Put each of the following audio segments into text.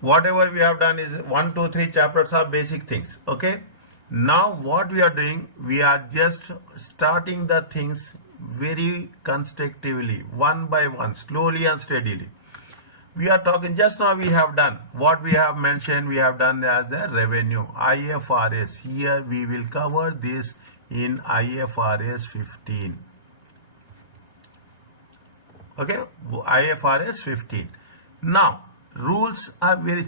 whatever we have done is 1, 2, 3 chapters are basic things. Okay. Now what we are doing, we are just starting the things very constructively, one by one, slowly and steadily. We are talking just now, we have done what we have mentioned, we have done as the revenue, IFRS. Here we will cover this in IFRS 15. Okay, IFRS 15. Now, rules are very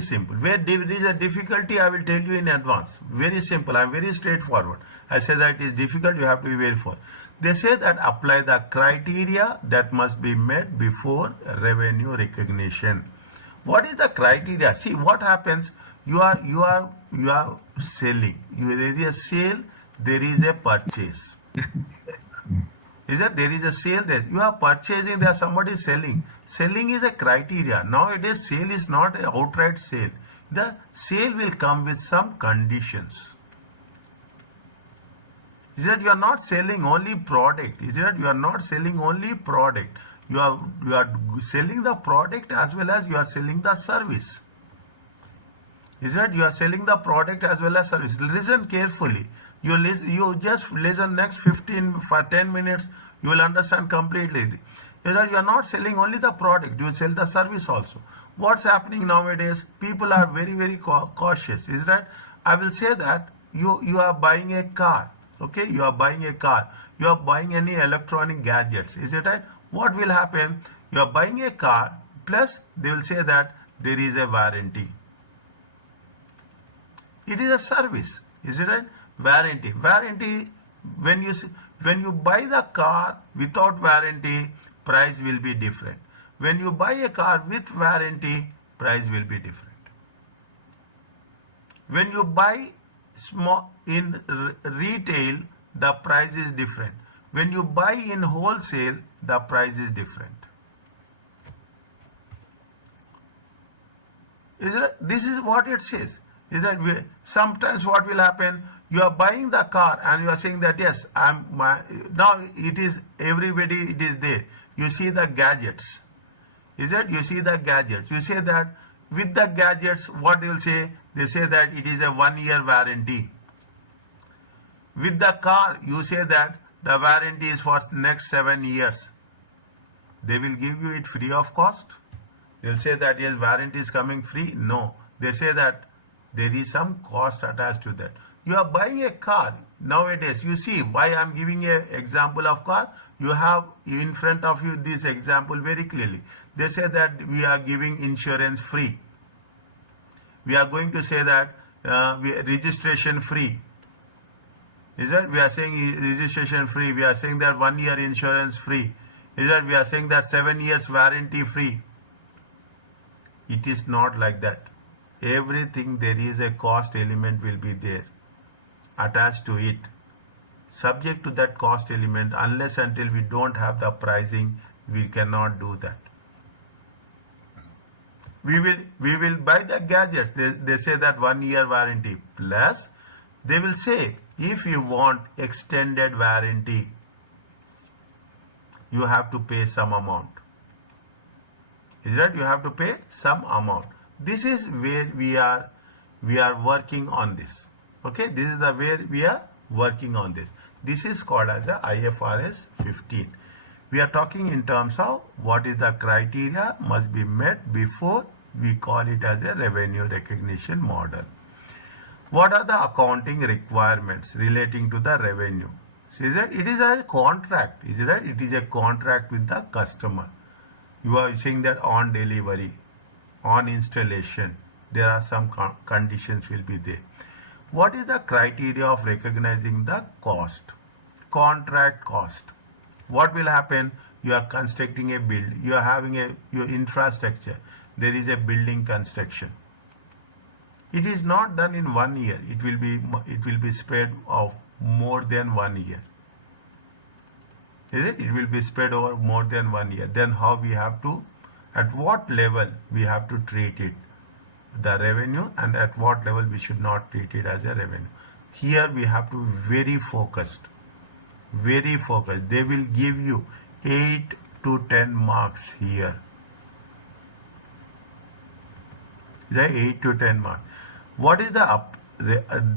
simple. Where there is a difficulty, I will tell you in advance. Very simple. I am very straightforward. I say that it is difficult, you have to be very forward. They say that apply the criteria that must be met before revenue recognition. What is the criteria? See what happens. You are selling. There is a sale. There is a purchase. Is that there is a sale there? You are purchasing. There somebody selling. Selling is a criteria. Nowadays, sale is not an outright sale. The sale will come with some conditions. Is that you are not selling only product? Is that you are not selling only product? You are selling the product as well as you are selling the service. Is that you are selling the product as well as service? Listen carefully. You just listen next 10 minutes. You will understand completely. Is that you are not selling only the product? You sell the service also. What's happening nowadays? People are very cautious. Is that I will say that you are buying a car. Okay, you are buying a car. You are buying any electronic gadgets. Is it right? What will happen? You are buying a car, plus they will say that there is a warranty. It is a service. Is it right? Warranty. When you buy the car without warranty, price will be different. When you buy a car with warranty, price will be different. When you buy small in retail, the price is different. When you buy in wholesale, the price is different. This is what it says. Is that sometimes what will happen? You are buying the car and you are saying that yes, now it is everybody. It is there. You see the gadgets. Is that you see the gadgets? You say that with the gadgets, what they will say? They say that it is a 1-year warranty. With the car, you say that the warranty is for next 7 years. They will give you it free of cost. They will say that yes, warranty is coming free. No, they say that there is some cost attached to that. You are buying a car nowadays. You see why I am giving an example of car. You have in front of you this example very clearly. They say that we are giving insurance free. We are going to say that registration free. Is that we are saying registration free? We are saying that 1-year insurance free. Is that we are saying that 7 years warranty free? It is not like that. Everything there is a cost element will be there attached to it. Subject to that cost element, unless until we don't have the pricing, we cannot do that. We will buy the gadgets. They say that 1-year warranty, plus they will say if you want extended warranty, you have to pay some amount. Is that you have to pay some amount. This is where we are working on this. Okay, this is the where we are working on this. This is called as the IFRS 15. We are talking in terms of what is the criteria must be met before we call it as a revenue recognition model. What are the accounting requirements relating to the revenue? See that it is a contract. Is it right? It is a contract with the customer. You are saying that on delivery, on installation, there are some conditions will be there. What is the criteria of recognizing the cost? Contract cost. What will happen? You are constructing a build. You are having your infrastructure. There is a building construction. It is not done in 1 year. It will be spread of more than 1 year. Is it? It will be spread over more than 1 year. Then how we have to, at what level we have to treat it, the revenue, and at what level we should not treat it as a revenue. Here we have to be very focused. Very focused. They will give you 8 to 10 marks here. The 8 to 10 mark. What is the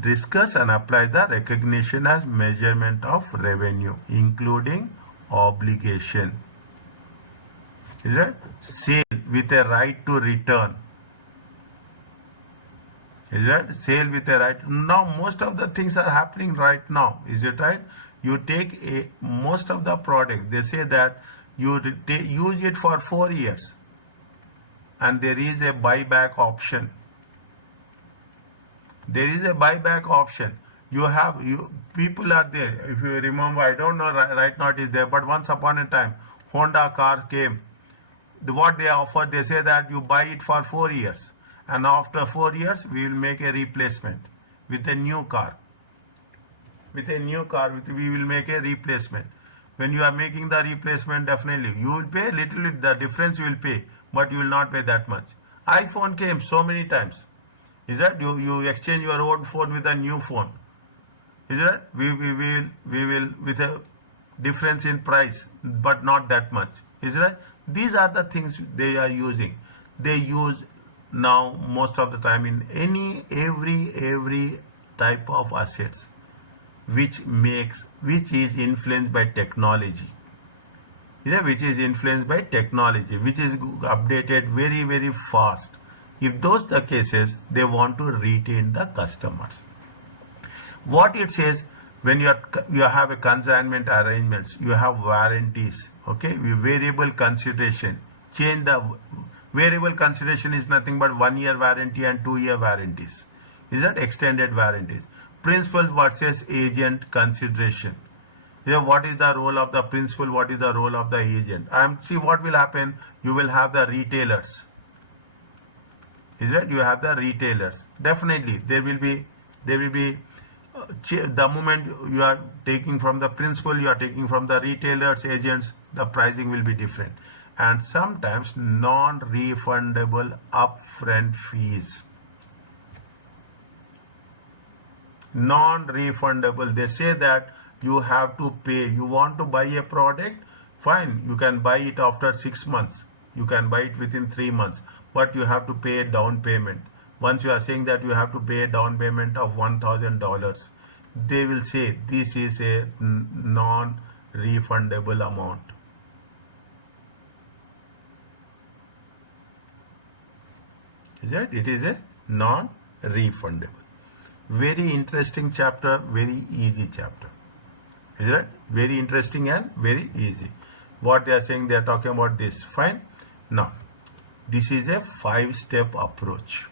discuss and apply the recognition as measurement of revenue, including obligation. Is it? Sale with a right to return. Is that sale with a right? Now most of the things are happening right now. Is it right? You take most of the product. They say that you use it for 4 years, and there is a buyback option. There is a buyback option. People are there. If you remember, I don't know right now it is there, but once upon a time, Honda car came. What they offer, they say that you buy it for 4 years, and after 4 years we will make a replacement with a new car. With a new car, we will make a replacement. When you are making the replacement, definitely you will pay little bit. The difference you will pay, but you will not pay that much. iPhone came so many times. Is that you exchange your old phone with a new phone? Is that we will with a difference in price, but not that much. Is that these are the things they are using. They use now most of the time in every type of assets, which is influenced by technology. Which is influenced by technology, which is updated very fast. If those the cases, they want to retain the customers. What it says, when you have a consignment arrangements, you have warranties. Okay, variable consideration. Change the variable consideration is nothing but 1 year warranty and 2 year warranties. Is that extended warranties? Principal versus agent consideration. What is the role of the principal? What is the role of the agent? See what will happen. You will have the retailers. Is that you have the retailers? Definitely there will be the moment you are taking from the principal, you are taking from the retailers, agents, the pricing will be different, and sometimes non-refundable upfront fees. Non-refundable. They say that you have to pay. You want to buy a product, fine. You can buy it after 6 months. You can buy it within 3 months, but you have to pay a down payment. Once you are saying that you have to pay a down payment of $1,000, they will say this is a non-refundable amount. Is that it is a non-refundable. Very interesting chapter, very easy chapter. Is that very interesting and very easy? What they are saying, they are talking about this. Fine. Now, this is a 5-step approach.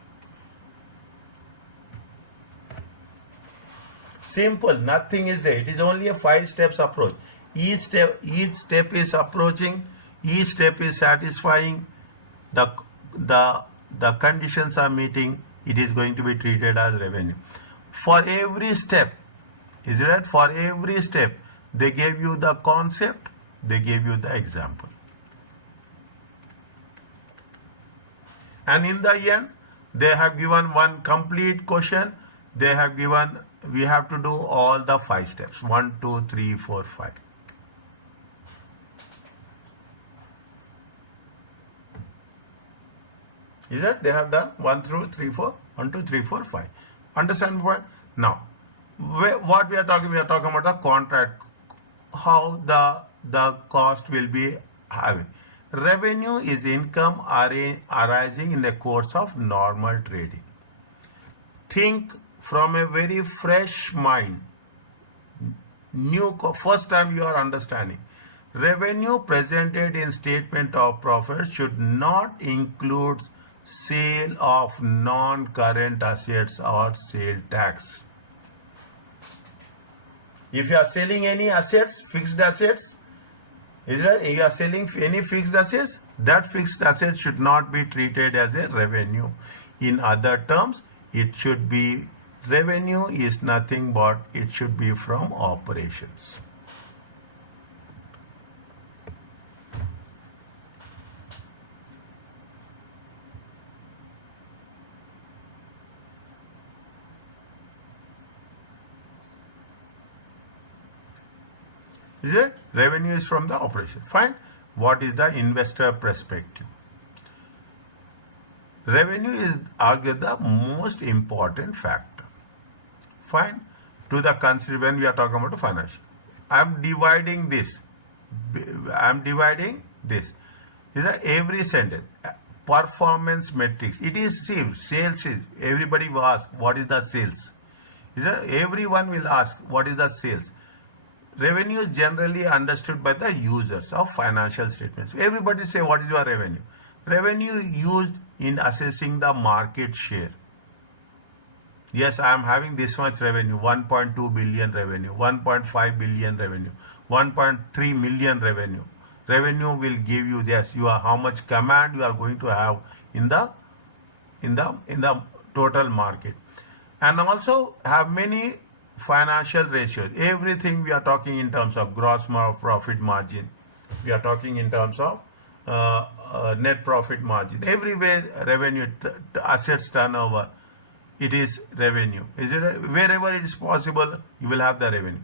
Simple, nothing is there. It is only a 5 steps approach. Each step is approaching. Each step is satisfying. The conditions are meeting. It is going to be treated as revenue. For every step, is it right? For every step, they gave you the concept. They gave you the example. And in the end, they have given one complete question. They have given, we have to do all the 5 steps. 1, 2, 3, 4, 5. Is that they have done 1 through 3, 4, 1, 2, 3, 4, 5. Understand what? Now, what we are talking about the contract, how the cost will be having. Revenue is income arising in the course of normal trading. Think from a very fresh mind. First time you are understanding. Revenue presented in statement of profit should not include sale of non-current assets or sale tax. If you are selling any assets, fixed assets, you are selling any fixed assets, that fixed asset should not be treated as a revenue. In other terms, it should be, revenue is nothing but it should be from operations. Is it? Revenue is from the operation. Fine. What is the investor perspective? Revenue is arguably the most important factor. Fine. To the consider when we are talking about the financial. I am dividing this. I am dividing this. These are every sentence. Performance metrics. It is sales is. Everybody will ask what is the sales. Everyone will ask what is the sales. Revenue is generally understood by the users of financial statements. Everybody say what is your revenue. Revenue used in assessing the market share. Yes, I am having this much revenue, 1.2 billion revenue, 1.5 billion revenue, 1.3 million revenue. Revenue will give you this, how much command you are going to have in the total market. And also have many financial ratios. Everything we are talking in terms of gross profit margin. We are talking in terms of net profit margin. Everywhere revenue, assets turnover, it is revenue. Wherever it is possible, you will have the revenue.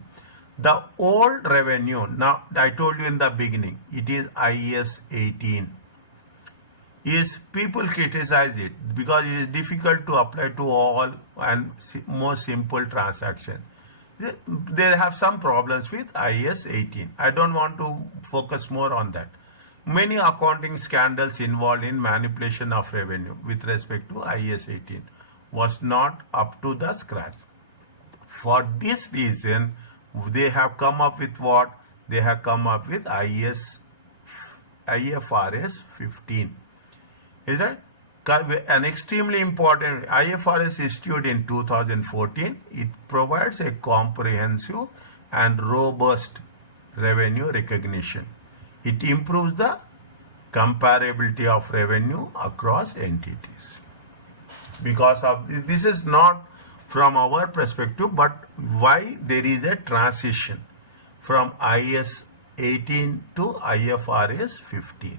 The old revenue, now I told you in the beginning, it is IAS 18. People criticize it because it is difficult to apply to all and more simple transactions. They have some problems with IAS 18. I don't want to focus more on that. Many accounting scandals involved in manipulation of revenue with respect to IAS 18 was not up to the scratch. For this reason, they have come up with what? They have come up with IFRS 15. Is that? An extremely important IFRS issued in 2014. It provides a comprehensive and robust revenue recognition. It improves the comparability of revenue across entities. Because of this is not from our perspective, but why there is a transition from IAS 18 to IFRS 15.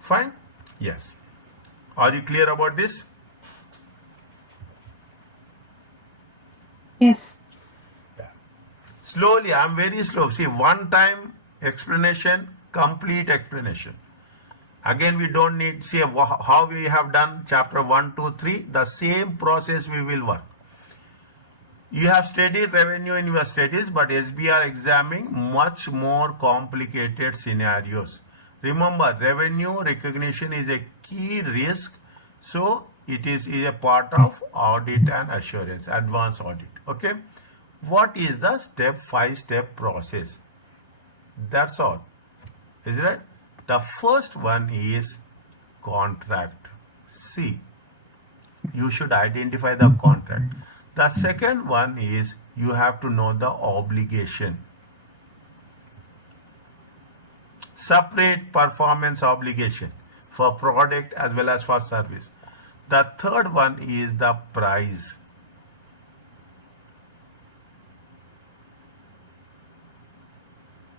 Fine? Yes. Are you clear about this? Yes. Yeah. Slowly, I am very slow. See, one time explanation, complete explanation. Again, we don't need, see how we have done chapter 1, 2, 3, the same process we will work. You have studied revenue in your studies, but SBR examining much more complicated scenarios. Remember, revenue recognition is a key risk, so it is a part of audit and assurance, advanced audit. Okay? What is the 5-step process? That's all. Is it right? The first one is contract. See, you should identify the contract. The second one is you have to know the obligation. Separate performance obligation for product as well as for service. The third one is the price.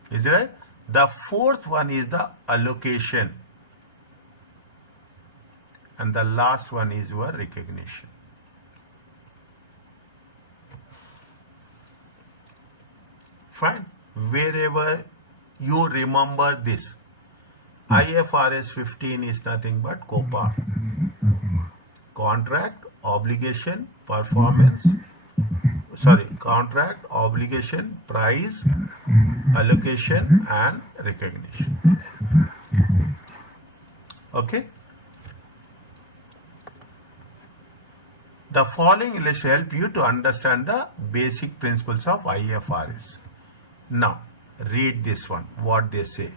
Is it right? The fourth one is the allocation. And the last one is your recognition. Fine. Wherever you remember this, IFRS 15 is nothing but COPA. Contract, obligation, performance, contract, obligation, price, allocation and recognition. Okay. The following will help you to understand the basic principles of IFRS. Now, read this one, what they say.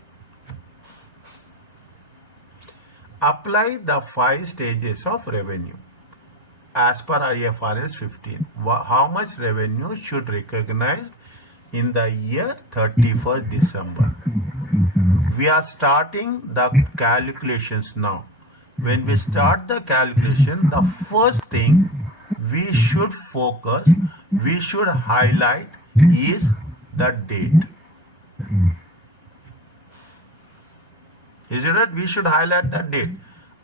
Apply the 5 stages of revenue. As per IFRS 15, how much revenue should recognize in the year 31st December? We are starting the calculations now. When we start the calculation, the first thing we should focus, we should highlight is the date. Is it right? We should highlight the date.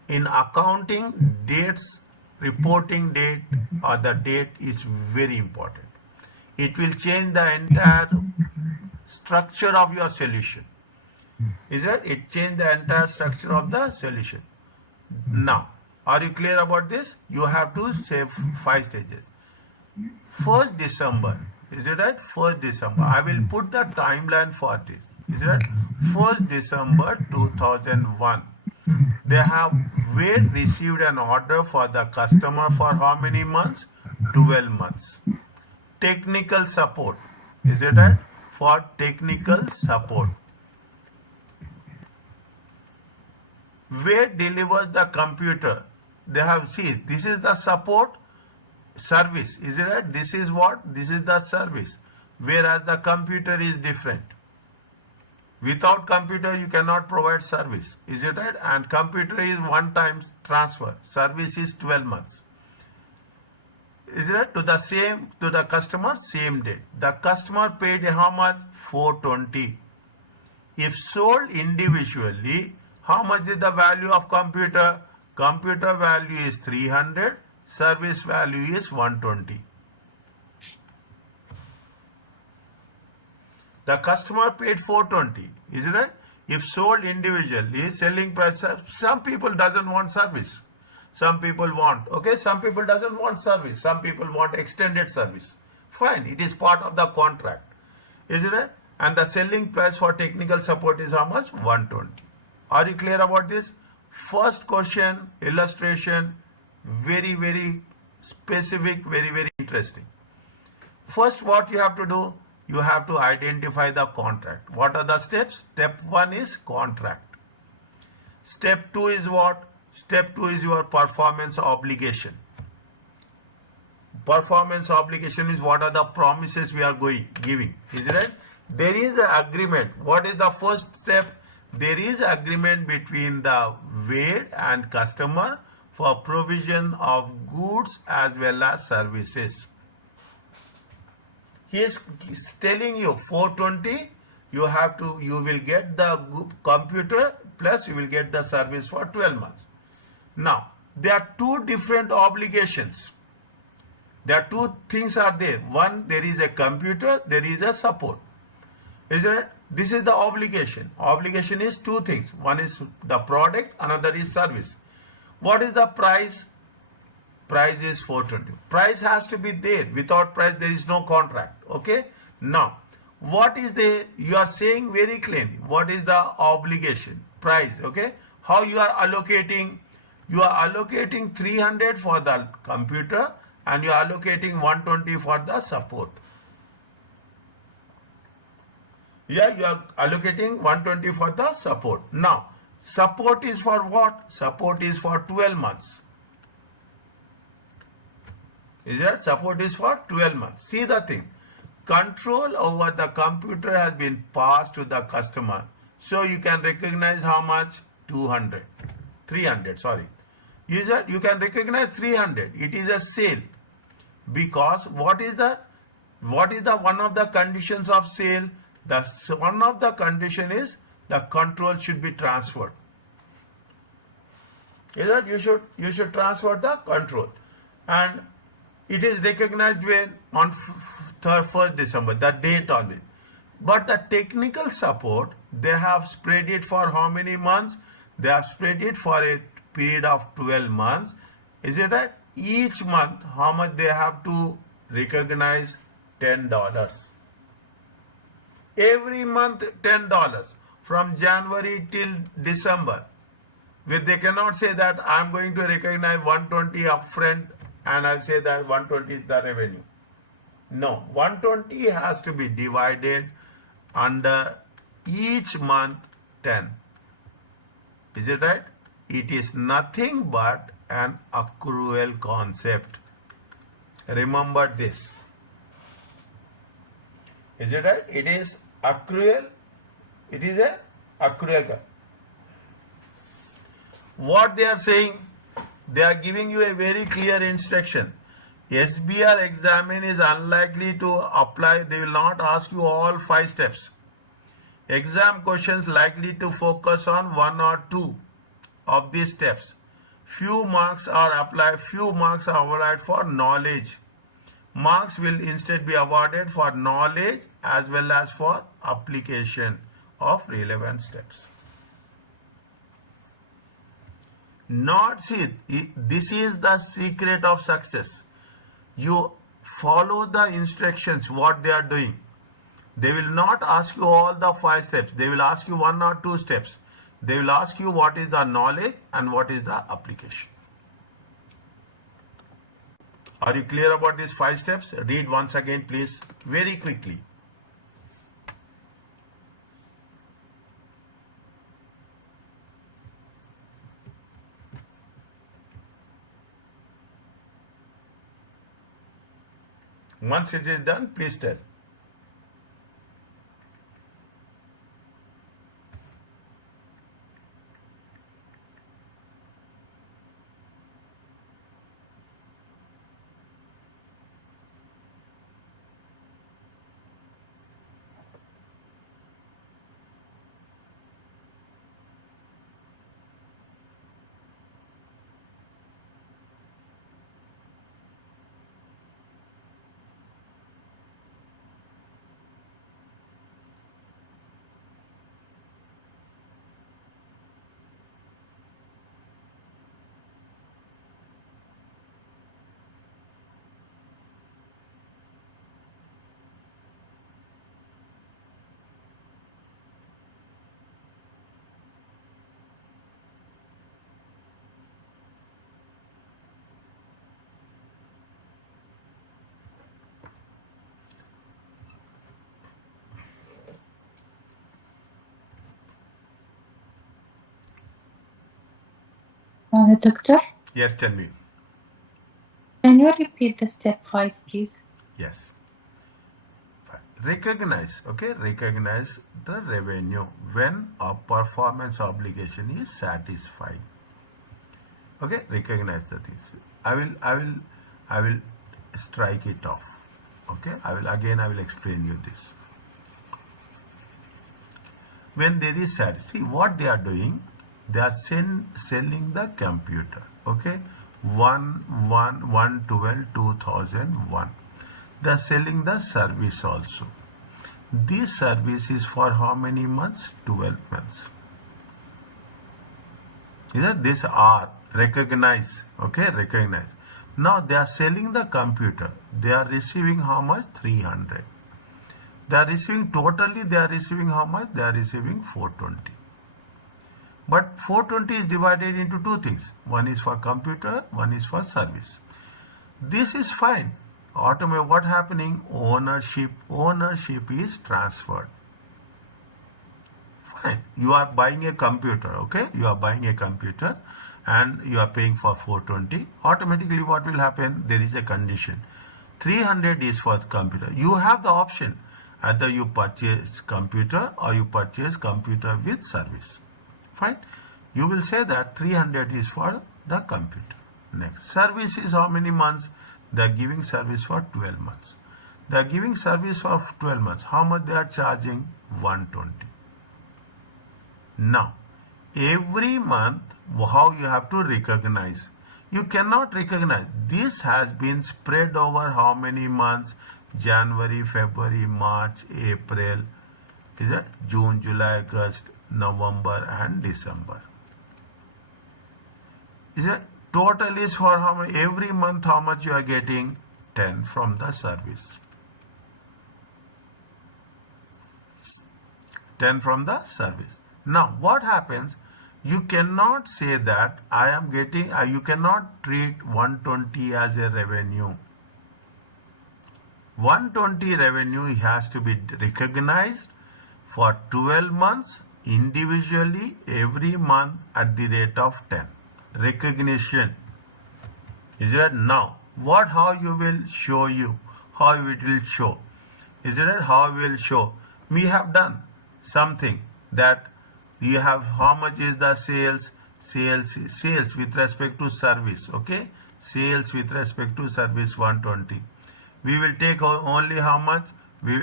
In accounting, dates, reporting date or the date is very important. It will change the entire structure of your solution. Is it? It changes the entire structure of the solution. Now, are you clear about this? You have to say 5 stages. 1st December, is it right? 1st December. I will put the timeline for this. Is it right? 1st December 2001. They have received an order for the customer for how many months? 12 months. Technical support. Is it right? For technical support. Wade delivers the computer. They have, see, this is the support service. Is it right? This is what? This is the service. Whereas the computer is different. Without computer, you cannot provide service. Is it right? And computer is one-time transfer. Service is 12 months. Is it right? To the customer, same date. The customer paid how much? 420. If sold individually, how much is the value of computer? Computer value is 300. Service value is 120. The customer paid 420. Is it right? If sold individually, selling price, some people doesn't want service. Some people want, okay, some people doesn't want service. Some people want extended service. Fine, it is part of the contract. Is it right? And the selling price for technical support is how much? 120. Are you clear about this? First question, illustration, very, very specific, very, very interesting. First, what you have to do? You have to identify the contract. What are the steps? Step 1 is contract. Step 2 is what? Step 2 is your performance obligation. Performance obligation is what are the promises we are giving. Is it right? There is an agreement. What is the first step? There is agreement between the Wade and customer for provision of goods as well as services. He is telling you 420, you will get the computer plus you will get the service for 12 months. Now, there are two different obligations. There are two things are there. One, there is a computer, there is a support. Isn't it? This is the obligation. Obligation is two things. One is the product, another is service. What is the price? Price is 420. Price has to be there. Without price, there is no contract. Okay? Now, what is the, you are saying very clearly, what is the obligation? Price. Okay? How you are allocating? You are allocating 300 for the computer and you are allocating 120 for the support. Yeah, you are allocating 120 for the support. Now, support is for what? Support is for 12 months. Is that support is for 12 months? See the thing. Control over the computer has been passed to the customer. So you can recognize how much? 300, sorry. You can recognize 300. It is a sale. Because what is the one of the conditions of sale? One of the condition is the control should be transferred. Is that you should transfer the control. And it is recognized when on 1st December, the date on it. But the technical support, they have spread it for how many months? They have spread it for a period of 12 months. Is it right? Each month, how much they have to recognize? $10. Every month, $10. From January till December. They cannot say that I am going to recognize 120 upfront and I say that 120 is the revenue. No, 120 has to be divided under each month 10. Is it right? It is nothing but an accrual concept. Remember this. Is it right? It is accrual. It is a accrual. What they are saying, they are giving you a very clear instruction. SBR examine is unlikely to apply. They will not ask you all 5 steps. Exam questions likely to focus on 1 or 2 of these steps. Few marks are applied for knowledge. Marks will instead be awarded for knowledge as well as for application of relevant steps. Not see, this is the secret of success. You follow the instructions, what they are doing. They will not ask you all the 5 steps. They will ask you 1 or 2 steps. They will ask you what is the knowledge and what is the application. Are you clear about these 5 steps? Read once again, please, very quickly. Once it is done, please tell. Doctor, Yes, tell me. can you repeat the step 5, please? Yes. Recognize, okay, recognize the revenue when a performance obligation is satisfied. Okay, recognize the things. I will strike it off. Okay, I will explain you this. When there is see what they are doing, they are selling the computer. Okay, 1/1/12/2001. They are selling the service also. This service is for how many months? 12 months. These are recognize. Okay, recognize. Now they are selling the computer. They are receiving how much? 300. They are receiving totally. They are receiving how much? They are receiving 420. But 420 is divided into 2 things. One is for computer, one is for service. This is fine. Automatic, what happening? Ownership is transferred. Fine. You are buying a computer, okay? You are buying a computer and you are paying for 420. Automatically what will happen? There is a condition. 300 is for the computer. You have the option. Either you purchase computer or you purchase computer with service. Fine. You will say that 300 is for the computer. Next. Service is how many months? They are giving service for 12 months. They are giving service for 12 months. How much they are charging? 120. Now, every month, how you have to recognize? You cannot recognize. This has been spread over how many months? January, February, March, April, is it? June, July, August, November and December. Is it? Total is for how many? Every month how much you are getting? 10 from the service. 10 from the service. Now what happens? You cannot say that I am getting, you cannot treat 120 as a revenue. 120 revenue has to be recognized for 12 months individually every month at the rate of 10. Recognition. Is it? Now how you will show you, how it will show? Is it? How will show? We have done something that you have how much is the sales with respect to service. Okay, sales with respect to service 120. We will take only how much? We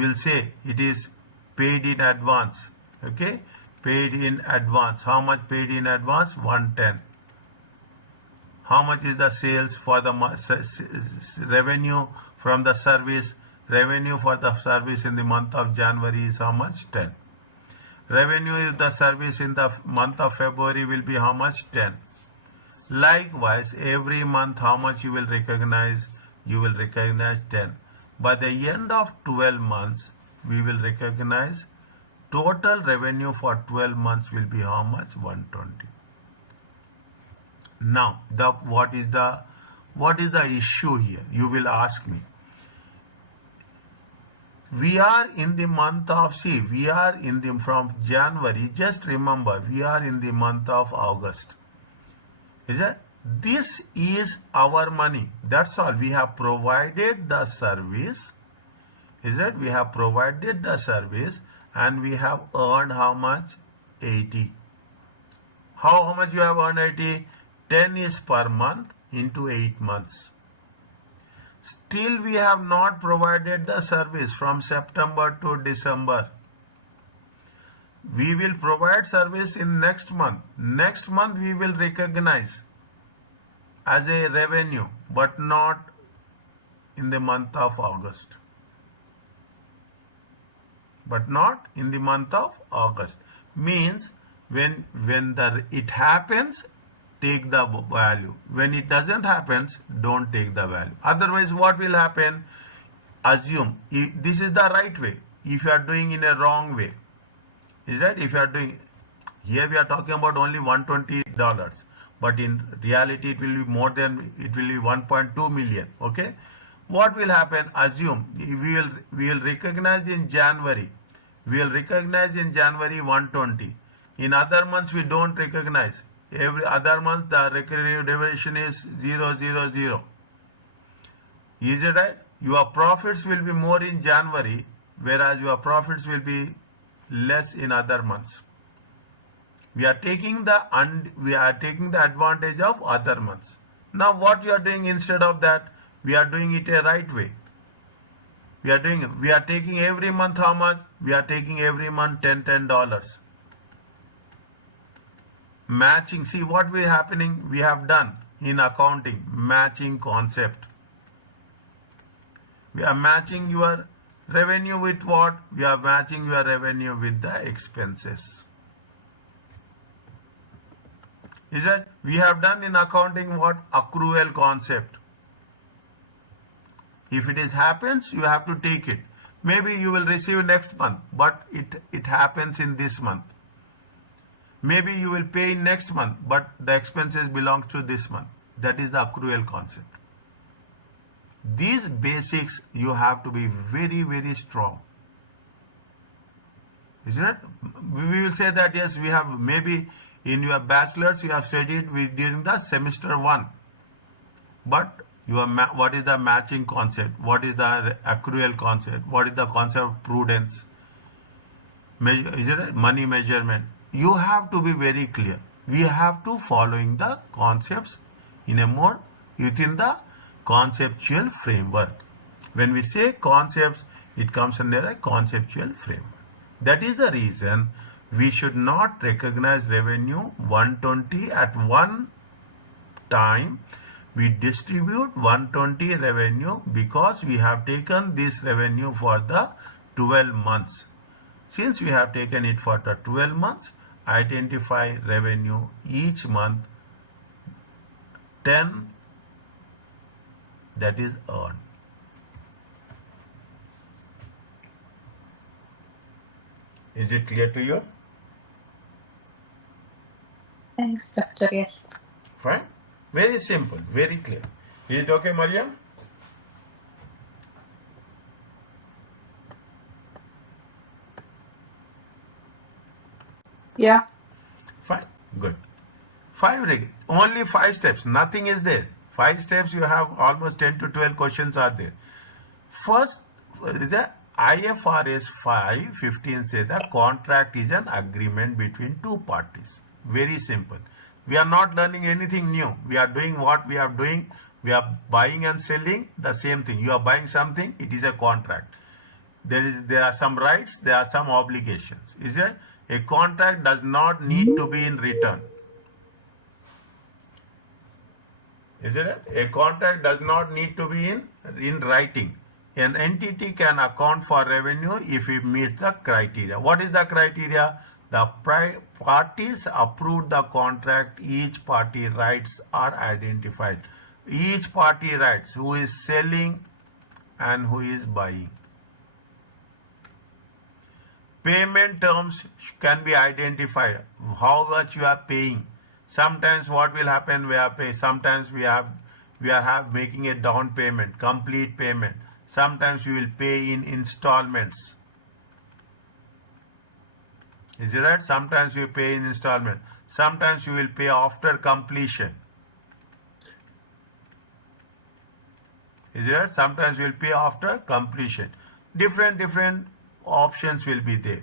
will say it is paid in advance. Okay, paid in advance. How much paid in advance? 110. How much is the sales for the revenue from the service? Revenue for the service in the month of January is how much? 10. Revenue is the service in the month of February will be how much? 10. Likewise, every month how much you will recognize? You will recognize 10. By the end of 12 months, we will recognize total revenue for 12 months will be how much? 120. Now, what is the issue here? You will ask me. We are in the month of, we are from January, just remember, we are in the month of August. Is it? This is our money. That's all. We have provided the service. Is it? We have provided the service and we have earned how much? 80. How much you have earned 80? 10 is per month into 8 months. Still we have not provided the service from September to December. We will provide service in next month. Next month we will recognize as a revenue, but not in the month of August. But not in the month of August. Means when it happens, take the value. When it doesn't happen, don't take the value. Otherwise, what will happen? Assume this is the right way. If you are doing in a wrong way, is that if you are doing here, we are talking about only $120, but in reality, it will be more than, it will be 1.2 million. Okay, what will happen? Assume we will recognize in January. We will recognize in January 120. In other months, we don't recognize. Every other month the revaluation is 000. Is it right? Your profits will be more in January, whereas your profits will be less in other months. We are taking the advantage of other months. Now what you are doing instead of that? We are doing it a right way. We are taking every month how much? We are taking every month $10. Matching, see what we happening, we have done in accounting, matching concept. We are matching your revenue with what? We are matching your revenue with the expenses. Is that we have done in accounting what? Accrual concept. If it happens, you have to take it. Maybe you will receive next month, but it happens in this month. Maybe you will pay next month, but the expenses belong to this month. That is the accrual concept. These basics you have to be very, very strong. Isn't it? We will say that yes, we have maybe in your bachelor's you have studied during the semester 1. But what is the matching concept? What is the accrual concept? What is the concept of prudence? Is it money measurement? You have to be very clear. We have to following the concepts in a more within the conceptual framework. When we say concepts, it comes under a conceptual framework. That is the reason we should not recognize revenue 120 at one time. We distribute 120 revenue because we have taken this revenue for the 12 months. Since we have taken it for the 12 months, identify revenue each month 10 that is earned. Is it clear to you? Thanks, Doctor. Yes. Fine. Very simple, very clear. Is it okay, Mariam? Yeah. Fine. Good. Only 5 steps. Nothing is there. 5 steps. You have almost 10 to 12 questions are there. First, the IFRS 5:15 says the contract is an agreement between two parties. Very simple. We are not learning anything new. We are doing what we are doing. We are buying and selling the same thing. You are buying something, it is a contract. There are some rights, there are some obligations. Is it? A contract does not need to be in return. Isn't it? A contract does not need to be in writing. An entity can account for revenue if it meets the criteria. What is the criteria? The parties approved the contract, each party rights are identified. Each party rights, who is selling and who is buying. Payment terms can be identified, how much you are paying. Sometimes what will happen, we are paying, sometimes we are making a down payment, complete payment. Sometimes we will pay in installments. Is it right? Sometimes you pay in installment. Sometimes you will pay after completion. Is it right? Sometimes you will pay after completion. Different options will be there.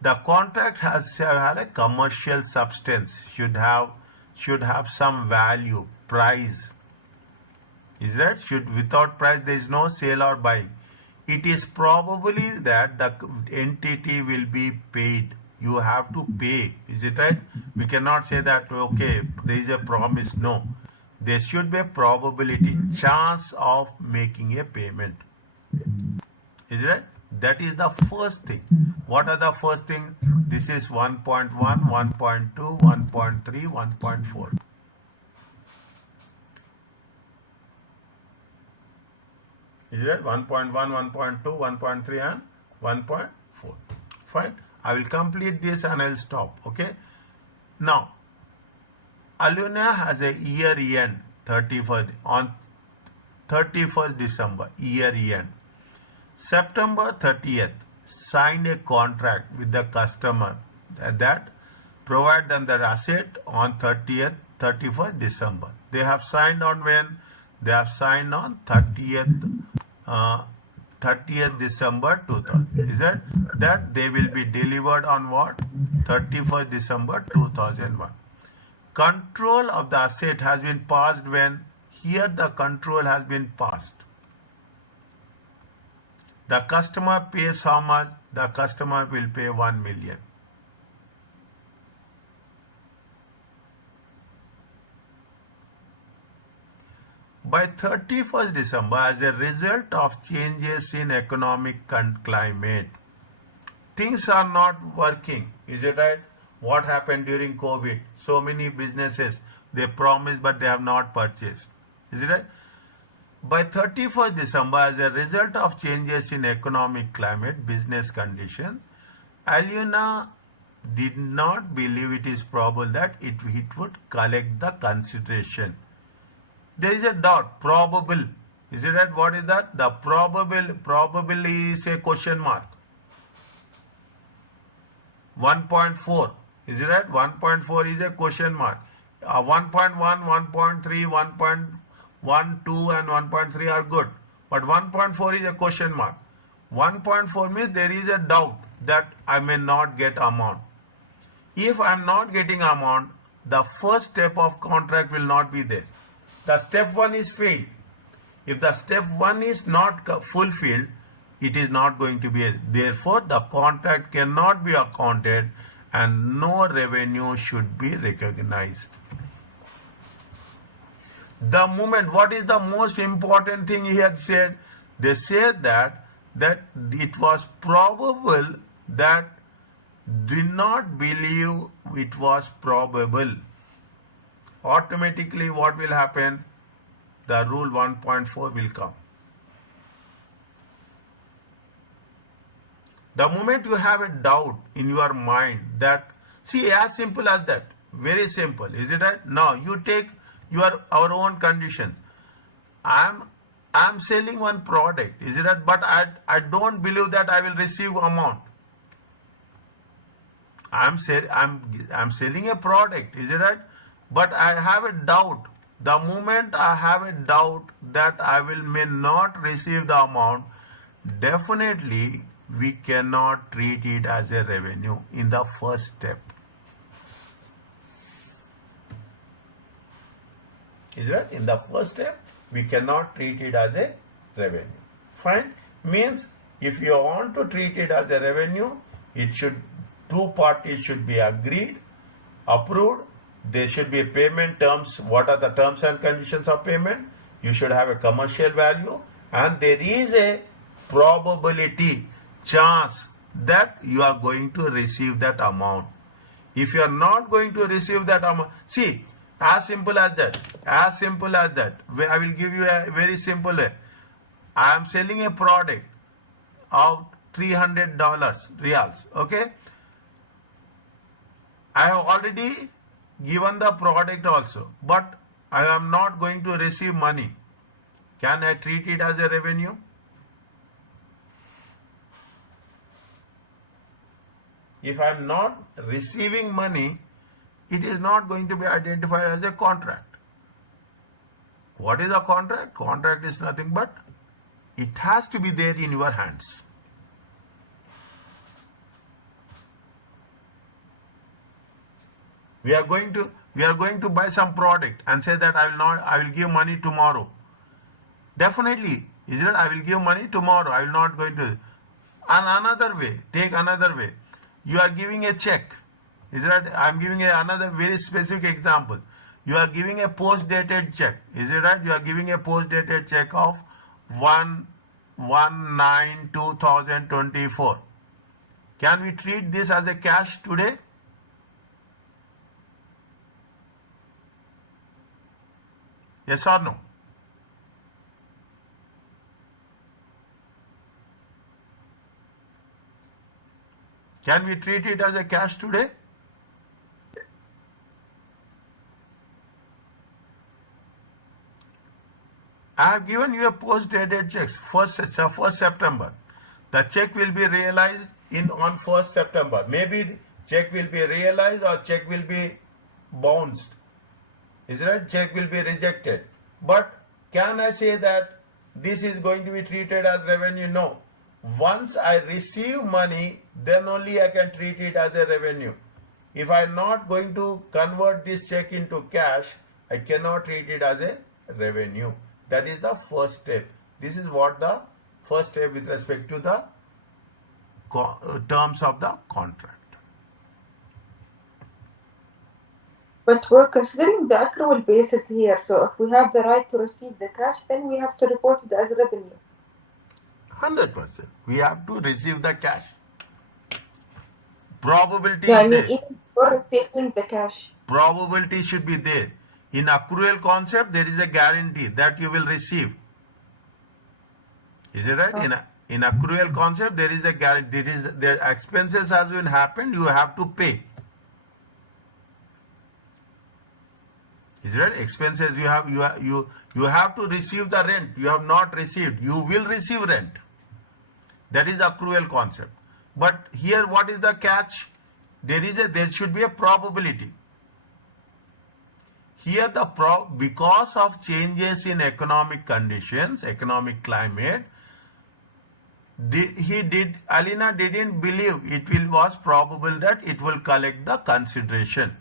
The contract has a commercial substance, should have some value, price. Is that without price there is no sale or buying. It is probably that the entity will be paid. You have to pay. Is it right? We cannot say that okay, there is a promise. No. There should be a probability, chance of making a payment. Is it right? That is the first thing. What are the first things? This is 1.1, 1.2, 1.3, 1.4. Is it 1.1, 1.2, 1.3 and 1.4? Fine. I will complete this and I will stop. Okay. Now, Aluna has a year end 31st on 31st December, year end. September 30th, signed a contract with the customer that provide them that asset on 31st December. They have signed on when? They have signed on 30th December 2000. Is that they will be delivered on what? 31st December 2001. Control of the asset has been passed when? Here the control has been passed. The customer pays how much? The customer will pay 1 million. By 31st December, as a result of changes in economic climate, things are not working. Is it right? What happened during COVID? So many businesses, they promised but they have not purchased. Is it right? By 31st December, as a result of changes in economic climate, business conditions, Aluna did not believe it is probable that it would collect the consideration. There is a doubt, probable. Is it right? What is that? The probably is a question mark. 1.4. Is it right? 1.4 is a question mark. 1.1, 1.3, 1.12 and 1.3 are good. But 1.4 is a question mark. 1.4 means there is a doubt that I may not get amount. If I am not getting amount, the first step of contract will not be there. The step 1 is failed. If the step 1 is not fulfilled, it is not going to be. Therefore, the contract cannot be accounted and no revenue should be recognized. The moment, what is the most important thing he had said? They said that it was probable, that did not believe it was probable. Automatically what will happen? The rule 1.4 will come. The moment you have a doubt in your mind that, see, as simple as that, very simple, is it right? Now you take our own conditions. I'm selling one product, is it right? But I don't believe that I will receive amount. I'm selling a product, is it right? But I have a doubt. The moment I have a doubt that I may not receive the amount, definitely we cannot treat it as a revenue in the first step. Is right? In the first step, we cannot treat it as a revenue. Fine? Means if you want to treat it as a revenue, two parties should be agreed, approved. There should be payment terms. What are the terms and conditions of payment? You should have a commercial value and there is a probability, chance that you are going to receive that amount. If you are not going to receive that amount, see, as simple as that. As simple as that. I will give you a very simple way. I am selling a product of $300 reals. Okay. I have already given the product also, but I am not going to receive money. Can I treat it as a revenue? If I am not receiving money, it is not going to be identified as a contract. What is a contract? Contract is nothing but it has to be there in your hands. We are going to buy some product and say that I will give money tomorrow. Definitely, is it? I will give money tomorrow. I will not going to. And another way, take another way. You are giving a check. Is it? I am giving another very specific example. You are giving a post-dated check. Is it right? You are giving a post-dated check of 1/9/2024. Can we treat this as a cash today? Yes or no? Can we treat it as a cash today? I have given you a post-dated check, 1st September. The check will be realized on 1st September. Maybe check will be realized or check will be bounced. Is right? Check will be rejected. But can I say that this is going to be treated as revenue? No. Once I receive money, then only I can treat it as a revenue. If I am not going to convert this check into cash, I cannot treat it as a revenue. That is the first step. This is what the first step with respect to the terms of the contract. But we're considering the accrual basis here, so if we have the right to receive the cash, then we have to report it as revenue. 100%. We have to receive the cash. Probability Yeah, I is mean, there. even for receiving the cash. Probability should be there. In accrual concept, there is a guarantee that you will receive. Is it right? In accrual concept, there is a guarantee. There expenses has been happened, you have to pay. Is it right? Expenses you have to receive the rent. You have not received. You will receive rent. That is accrual concept. But here, what is the catch? There should be a probability. Here because of changes in economic conditions, economic climate, Alina didn't believe it was probable that it will collect the consideration.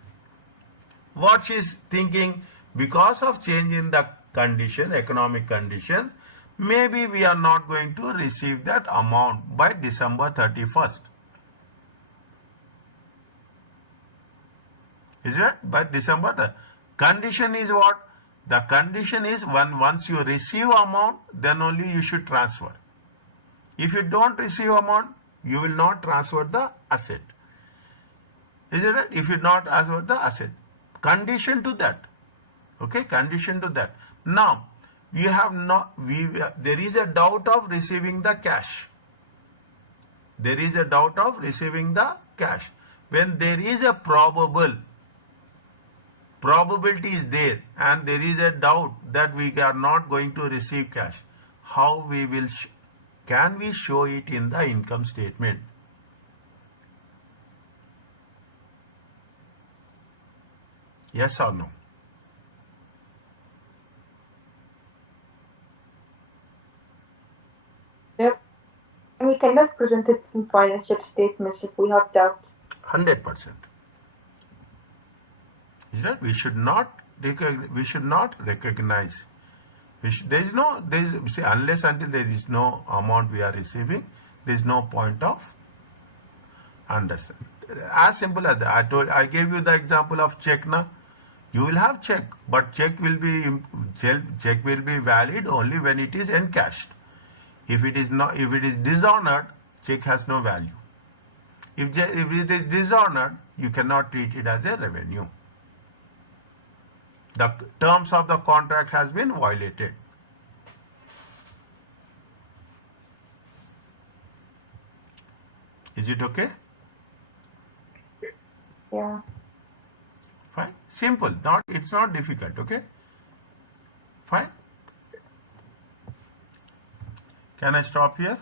What she is thinking, because of change in the condition, economic conditions, maybe we are not going to receive that amount by December 31st. Is it? By December 31st. Condition is what? The condition is once you receive amount, then only you should transfer. If you don't receive amount, you will not transfer the asset. Is it right? If you not transfer the asset. Condition to that. Okay, condition to that. Now, there is a doubt of receiving the cash. There is a doubt of receiving the cash. When there is a probability is there and there is a doubt that we are not going to receive cash, how can we show it in the income statement? Yes or no? Yep. And we cannot present it in financial statements if we have doubt. 100%. Is that we should not recognize. Unless until there is no amount we are receiving, there is no point of understand. As simple as that. I gave you the example of check now. You will have check, but check will be valid only when it is encashed. If it is dishonored, check has no value. If it is dishonored, you cannot treat it as a revenue. The terms of the contract has been violated. Is it okay? Yeah. Fine. Simple. It's not difficult. Okay. Fine. Can I stop here?